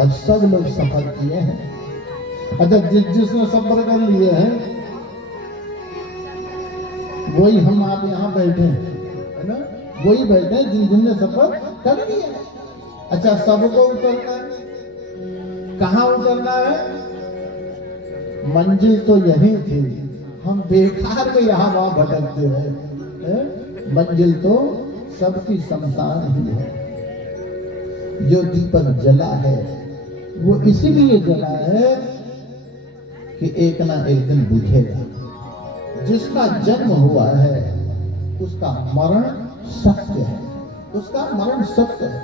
और सब लोग सफर किए हैं। अच्छा, जिसने सफर कर लिए हैं वही हम आप यहाँ बैठे हैं, है ना? वही बैठे हैं जिनने सफर कर लिया है। अच्छा, सबको उतरना है, कहाँ उतरना है? मंजिल तो यही थी, हम बेकार में यहाँ वहां भटकते हैं। मंजिल तो सबकी शमशान ही है। जो दीपक जला है वो इसीलिए जला है कि एक ना एक दिन बुझेगा। जिसका जन्म हुआ है उसका मरण सत्य है, उसका मरण सत्य है।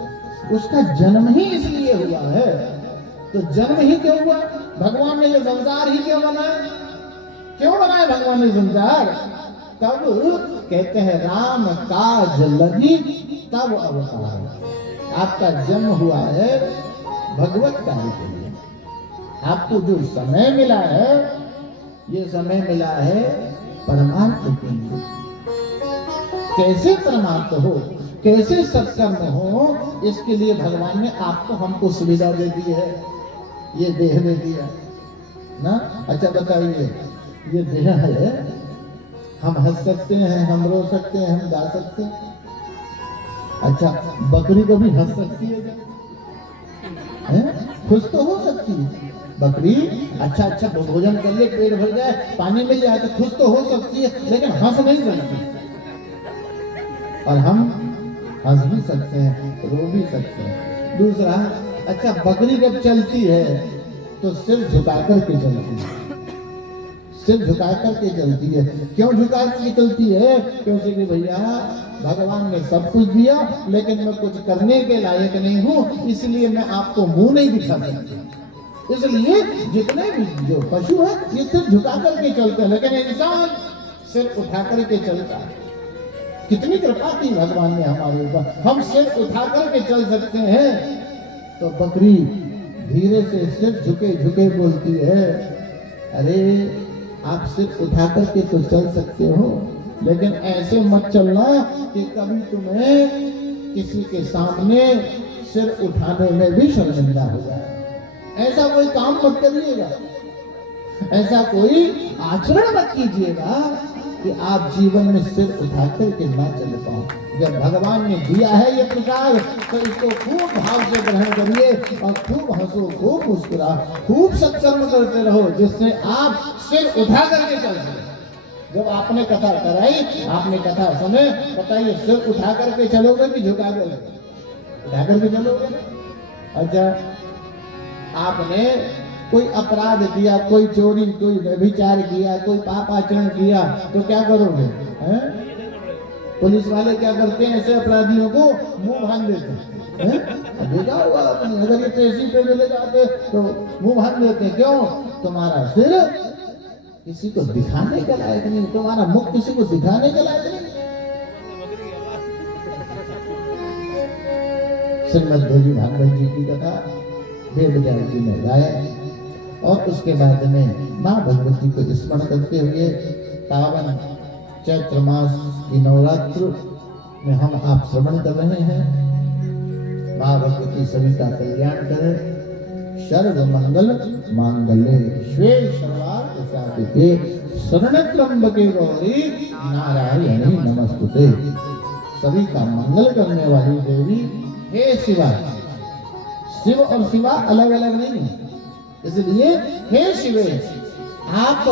उसका जन्म ही इसलिए हुआ है। तो जन्म ही क्यों हुआ? भगवान ने ये संसार ही क्यों बनाया? क्यों बनाया भगवान ने संसार? तब कहते हैं राम काज लगी तब अवतार। आपका जन्म हुआ है भगवत कार्य के लिए। आपको जो समय मिला है, ये समय मिला है परमार्थ के लिए। कैसे परमार्थ हो, कैसे सत्कर्म हो, इसके लिए भगवान ने आपको हमको सुविधा दे दी है, ये देह दे दिया ना। अच्छा बताइए, ये देह है, हम हंस सकते हैं, हम रो सकते हैं, हम गा सकते हैं। अच्छा, बकरी कभी हंस सकती है क्या? खुश तो हो सकती है बकरी। अच्छा भोजन कर ले, पेट भर जाए, पानी मिल जाए तो खुश तो हो सकती है, लेकिन हंस नहीं सकती। और हम हंस भी सकते हैं, रो भी सकते हैं। दूसरा, अच्छा बकरी जब चलती है तो सिर झुका करके चलती है, सिर झुका करके चलती है। क्यों झुका करके चलती है? क्योंकि कि भैया भगवान ने सब कुछ दिया, लेकिन मैं कुछ करने के लायक नहीं हूँ, इसलिए मैं आपको मुंह नहीं दिखा सकती। इसलिए जितने भी जो पशु है ये सिर झुका करके चलते हैं, लेकिन इंसान सिर उठा करके चलता है। कितनी कृपा की भगवान ने हमारे ऊपर, हम सिर उठा करके चल सकते हैं। तो बकरी धीरे से सिर झुके झुके बोलती है, अरे आप सिर उठा करके तो चल सकते हो, लेकिन ऐसे मत चलना कि कभी तुम्हें किसी के सामने सिर उठाने में भी शर्मिंदा हो जाए। ऐसा कोई काम मत करिएगा, ऐसा कोई आचरण मत कीजिएगा कि आप जीवन में सिर उठा करके ना चल पाओ। जब भगवान ने दिया है ये प्रसाद तो इसको खूब भाव से ग्रहण करिए और खूब हंसो, खूब मुस्कुरा, खूब सत्कर्म करते रहो, जिससे आप सिर उठा करके चल सके। जब आपने कथा कराई, आपने कथा सुने, बताइए सिर उठा करके चलोगे कि झुका कर? उठा करके चलोगे। अच्छा, आपने कोई अपराध किया, कोई चोरी, कोई व्यभिचार किया, कोई पाप आचरण किया, तो क्या करोगे? पुलिस वाले क्या करते हैं? ऐसे अपराधियों को मुंह बांध देते हैं। देखा होगा आपने, अगर ये पेशी पे मिले जाते तो मुंह बांध देते। क्यों? तुम्हारा सिर किसी को दिखाने के लायक नहीं, तुम्हारा मुख किसी को दिखाने के लायक नहीं। श्रीमद् देवी भागवत जी की कथा वेदव्यास जी ने गाया, और उसके बाद में माँ भगवती को स्मरण करते हुए पावन चैत्र मास की नवरात्र में हम आप श्रवण कर रहे हैं। माँ भगवती सभी का कल्याण करे। सर्व मंगल मांगल्ये शिवे सर्वार्थ साधिके शरण्य त्र्यंबके गौरी नारायणी नमस्तुते। सभी का मंगल करने वाली देवी हे शिवा। शिव और शिवा अलग अलग नहीं है, इसलिए हे शिवे आप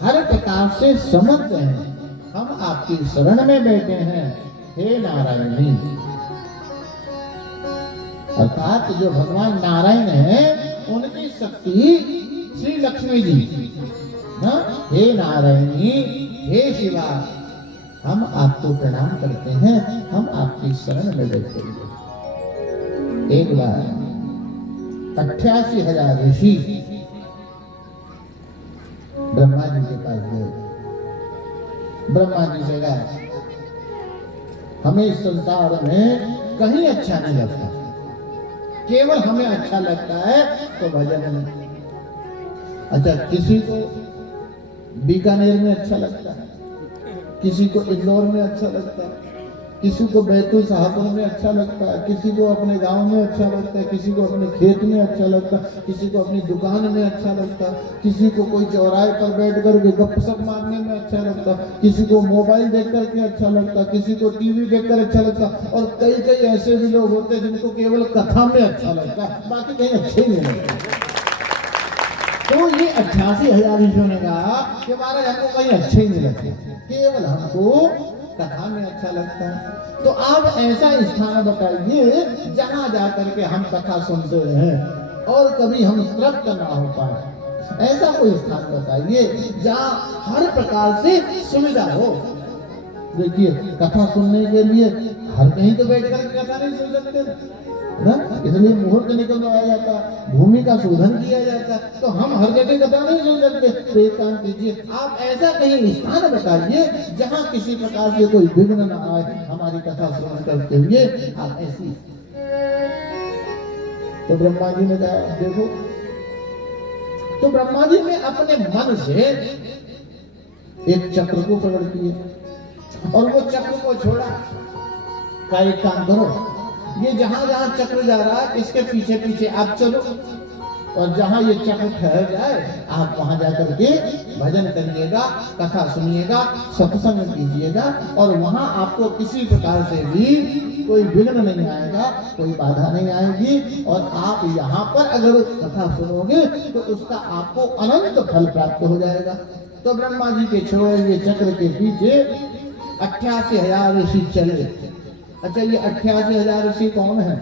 हर प्रकार से समर्थ हैं, हम आपकी शरण में बैठे हैं। हे नारायणी, अर्थात जो भगवान नारायण है उनकी शक्ति श्री लक्ष्मी जी। हे नारायणी, हे शिवा, हम आपको प्रणाम करते हैं, हम आपकी शरण में बैठे हैं। एक बार 88,000 ऋषि ब्रह्मा जी के पास गए। ब्रह्मा जी से कहा, हमें इस संसार में कहीं अच्छा नहीं लगता, केवल हमें अच्छा लगता है तो भजन में। अच्छा, किसी को बीकानेर में अच्छा लगता है, किसी को इंदौर में अच्छा लगता है, किसी को बैतुल साहपुर में अच्छा लगता है, किसी को अपने गांव में अच्छा लगता है, किसी को अपने खेत में अच्छा लगता है, किसी को अपनी दुकान में अच्छा लगता है, किसी को कोई चौराहे पर बैठ कर के गपशप मारने में अच्छा लगता है, किसी को मोबाइल देख करके अच्छा लगता है, किसी को टीवी देख कर अच्छा लगता है, और कई कई ऐसे भी लोग होते हैं जिनको केवल कथा में अच्छा लगता है, बाकी कहीं अच्छे ही नहीं लगते। तो ये 88,000 ऋषियों ने कहा कि महाराज हमको कहीं अच्छे ही नहीं लगते, केवल हमको कथा में अच्छा लगता है। तो आप ऐसा स्थान बताइए जहां जाकर के हम कथा सुनते हैं और कभी हम तृप्त ना हो पाए। ऐसा कोई स्थान बताइए जहां हर प्रकार से सुविधा हो। देखिए, कथा सुनने के लिए हर कहीं तो बैठ कर कथा नहीं सुन सकते ना, इसलिए मुहूर्त निकलवाया जाता, भूमि का शोधन किया जाता, तो हम हर जगह कथा नहीं सुन सकते। तो एक काम कीजिए, आप ऐसा कहीं स्थान बताइए जहां किसी प्रकार से कोई विघ्न न आए हमारी कथा श्रवण करते हुए। आप ऐसी, तो ब्रह्मा जी ने कहा देखो, तो ब्रह्मा जी ने अपने मन से एक चक्र को प्रकट किया और वो चक्र को छोड़ा। का एक काम करो, ये जहां जहां चक्र जा रहा है इसके पीछे पीछे आप चलो, और जहां ये चक्र ठहर जाए आप वहां जाकर के भजन करिएगा, कथा सुनिएगा, सत्संग कीजिएगा, और वहां आपको किसी प्रकार से भी कोई विघ्न नहीं आएगा, कोई बाधा नहीं आएगी, और आप यहाँ पर अगर कथा सुनोगे तो उसका आपको अनंत फल प्राप्त हो जाएगा। तो ब्रह्मा जी के छोड़े हुए चक्र के पीछे 88,000 ऋषि चले। अच्छा, ये 88,000 ऋषि कौन है?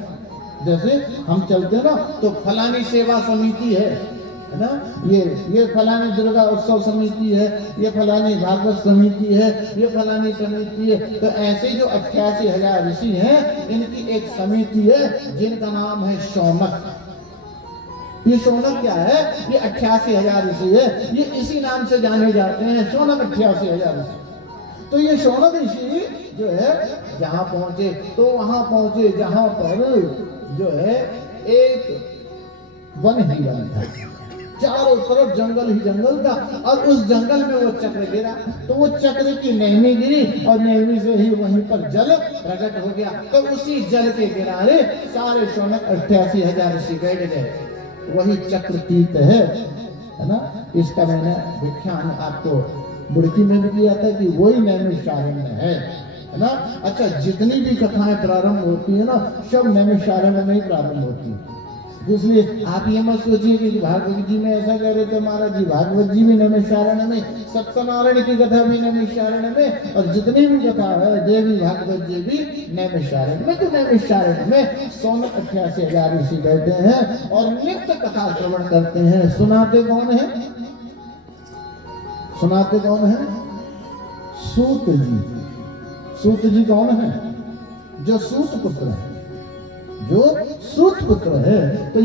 जैसे हम चलते ना तो फलानी सेवा समिति है ना, ये फलानी दुर्गा उत्सव समिति है, ये फलानी भागवत समिति है, ये फलानी समिति है। तो ऐसे जो 88,000 ऋषि हैं, इनकी एक समिति है जिनका नाम है शौनक। ये शौनक क्या है? ये 88,000 ऋषि है, ये इसी नाम से जाने जाते हैं, शौनक 88,000 ऋषि। तो ये शौनक ऋषि जो है जहां पहुंचे तो वहां पहुंचे जहां पर जो है एक वन ही वन था, चारों तरफ जंगल ही जंगल था, और उस जंगल में वो चक्र गिरा। तो वो चक्र की नेमी गिरी और नेमी से ही वहीं पर जल प्रकट हो गया। तो उसी जल के किनारे सारे शौनक 88,000 ऋषि बैठ गए। वही चक्र तीर्थ है ना, इसका मैंने व्याख्यान आपको बुड़की में भी किया था कि वही नैमिषारण्य है ना। अच्छा, जितनी भी कथाएं प्रारंभ होती है ना, सब नैमिषारण्य में ही प्रारंभ होती है। इसलिए आप ये मत सोचिए कि भागवत जी में ऐसा कह रहे थे महाराज जी, भागवत जी भी नैमिषारण्य में, सत्यनारायण की कथा भी नैमिषारण्य में, और जितनी भी कथा है देवी भागवत जी भी नैमिषारण्य में। तो नैमिषारण्य में शौनक 88,000 ऋषि बैठे हैं और नित्य कथा श्रवण करते हैं। सुनाते कौन है? सुनाते कौन है? सूत जी। सूत जी कौन है? जो सूत पुत्र है, जो सूत पुत्र है। तो